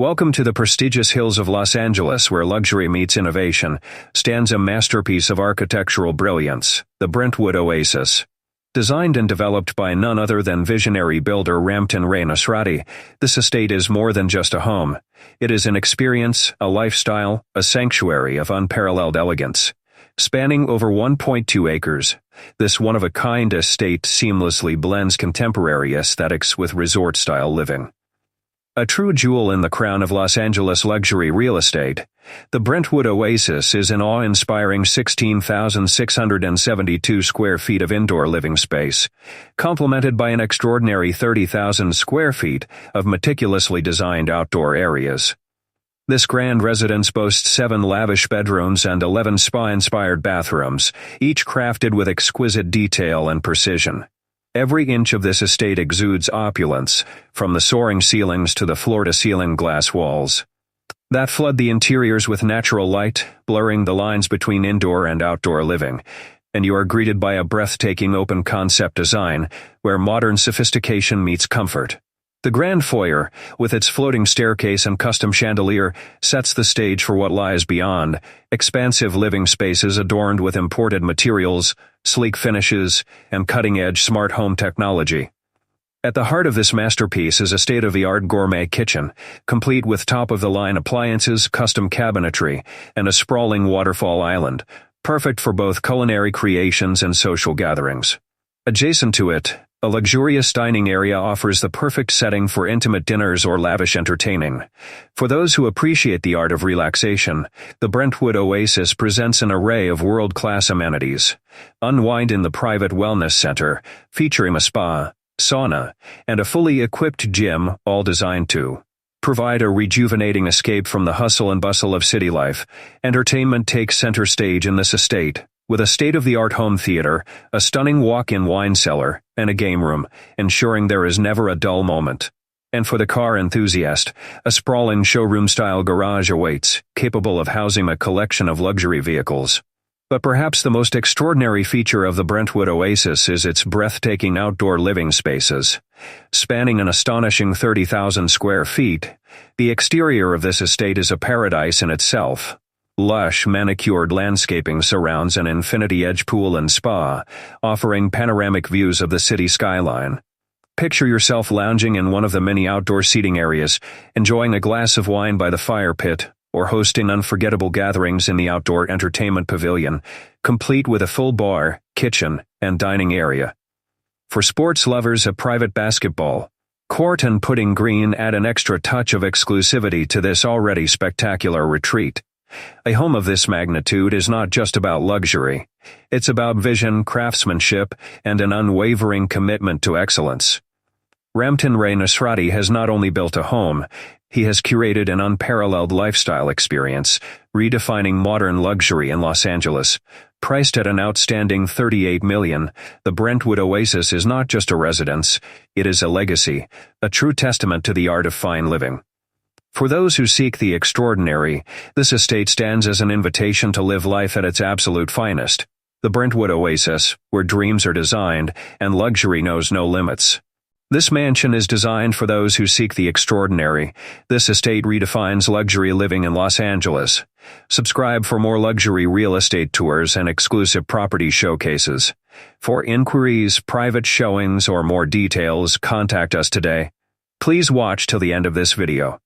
Welcome to the prestigious hills of Los Angeles, where luxury meets innovation, stands a masterpiece of architectural brilliance, the Brentwood Oasis. Designed and developed by none other than visionary builder Ramtin Ray Nasrati, this estate is more than just a home. It is an experience, a lifestyle, a sanctuary of unparalleled elegance. Spanning over 1.2 acres, this one-of-a-kind estate seamlessly blends contemporary aesthetics with resort-style living. A true jewel in the crown of Los Angeles luxury real estate, the Brentwood Oasis is an awe-inspiring 16,672 square feet of indoor living space, complemented by an extraordinary 30,000 square feet of meticulously designed outdoor areas. This grand residence boasts 7 lavish bedrooms and 11 spa-inspired bathrooms, each crafted with exquisite detail and precision. Every inch of this estate exudes opulence, from the soaring ceilings to the floor-to-ceiling glass walls that flood the interiors with natural light, blurring the lines between indoor and outdoor living, and you are greeted by a breathtaking open-concept design where modern sophistication meets comfort. The grand foyer, with its floating staircase and custom chandelier, sets the stage for what lies beyond, expansive living spaces adorned with imported materials, sleek finishes, and cutting-edge smart home technology. At the heart of this masterpiece is a state-of-the-art gourmet kitchen, complete with top-of-the-line appliances, custom cabinetry, and a sprawling waterfall island, perfect for both culinary creations and social gatherings. Adjacent to it, a luxurious dining area offers the perfect setting for intimate dinners or lavish entertaining. For those who appreciate the art of relaxation, the Brentwood Oasis presents an array of world-class amenities. Unwind in the private wellness center, featuring a spa, sauna, and a fully equipped gym, all designed to provide a rejuvenating escape from the hustle and bustle of city life. Entertainment takes center stage in this estate, with a state-of-the-art home theater, a stunning walk-in wine cellar, and a game room, ensuring there is never a dull moment. And for the car enthusiast, a sprawling showroom-style garage awaits, capable of housing a collection of luxury vehicles. But perhaps the most extraordinary feature of the Brentwood Oasis is its breathtaking outdoor living spaces. Spanning an astonishing 30,000 square feet, the exterior of this estate is a paradise in itself. Lush, manicured landscaping surrounds an infinity-edge pool and spa, offering panoramic views of the city skyline. Picture yourself lounging in one of the many outdoor seating areas, enjoying a glass of wine by the fire pit, or hosting unforgettable gatherings in the outdoor entertainment pavilion, complete with a full bar, kitchen, and dining area. For sports lovers, a private basketball court and putting green add an extra touch of exclusivity to this already spectacular retreat. A home of this magnitude is not just about luxury. It's about vision, craftsmanship, and an unwavering commitment to excellence. Ramtin Ray Nasrati has not only built a home, he has curated an unparalleled lifestyle experience, redefining modern luxury in Los Angeles. Priced at an outstanding $38 million, the Brentwood Oasis is not just a residence, it is a legacy, a true testament to the art of fine living. For those who seek the extraordinary, this estate stands as an invitation to live life at its absolute finest. The Brentwood Oasis, where dreams are designed and luxury knows no limits. This mansion is designed for those who seek the extraordinary. This estate redefines luxury living in Los Angeles. Subscribe for more luxury real estate tours and exclusive property showcases. For inquiries, private showings, or more details, contact us today. Please watch till the end of this video.